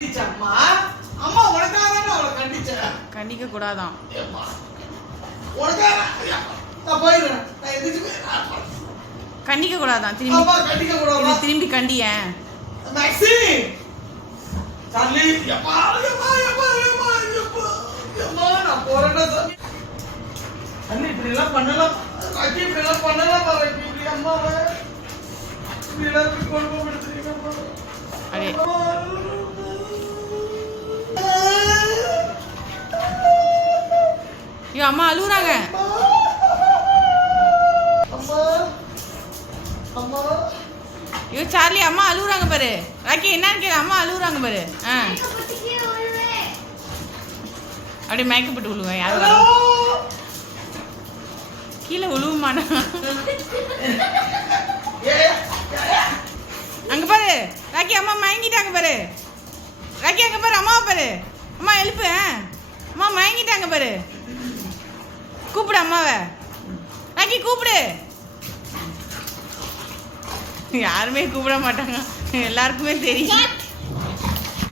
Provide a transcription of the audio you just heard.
அம்மா அம்மா உனக்காக அவளை கண்டிச்சேன். கண்டிக்க கூடாதான். நான் போயிடுறேன். நான் எந்திரிச்சு போயிடுறேன். கண்டிக்க கூடாதான். அம்மா கண்டிக்க கூடாதா? திரும்பி கண்டிய மேக்ஸி சார்லி எப்பா எப்பா எப்பா எப்பா எப்பா எப்பா நான் போறேன்டா சாமி. அண்ணி இப்படி எல்லாம் பண்ணலாம். ராக்கி இப்படி எல்லாம் பண்ணலாம் பாரு. இப்படி அம்மாவை இப்படி எல்லாரும் கொண்டு போடுறீங்க அம்மா. அடே ஐயோ அம்மா அழுகுறாங்க. அம்மா அம்மா ஐயோ சார்லி அம்மா அழுகுறாங்க பாரு. ராக்கி என்னன்னு கேளு. அம்மா அழுகுறாங்க பாரு. அப்படியே மயக்கப்பட்டு விழுவேன். யாரும் வர கீழே விழுவுமாண்ணா. அங்க பாரு ராக்கி அம்மா மயங்கிட்டாங்க பாரு. ராக்கி அங்க பாரு அம்மாவை பாரு. அம்மா எழுப்பு. அம்மா மயங்கிட்டாங்க பாரு. கூப்பிடு அம்மாவை. ராக்கி கூப்பிடு. யாருமே கூப்பிட மாட்டாங்க. எல்லாருக்குமே தெரியும்.